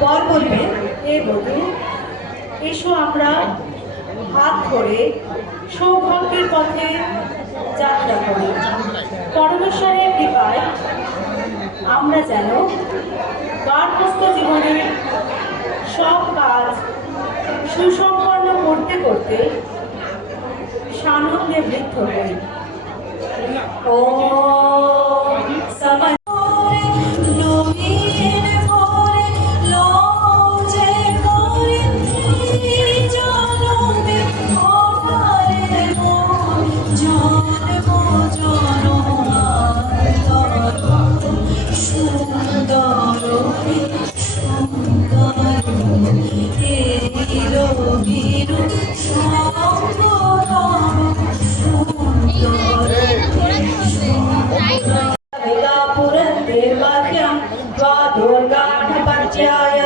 পর বলবেন হে আমরা সৌভাগ্যের যাত্রা কৃপায় আমরা যেন গার্হস্থ জীবনের সব কাজ সুসম্পন্ন করতে করতে সানন্দে বৃদ্ধ হই। 哦。ध्वा धूर्गाढपञ्चाय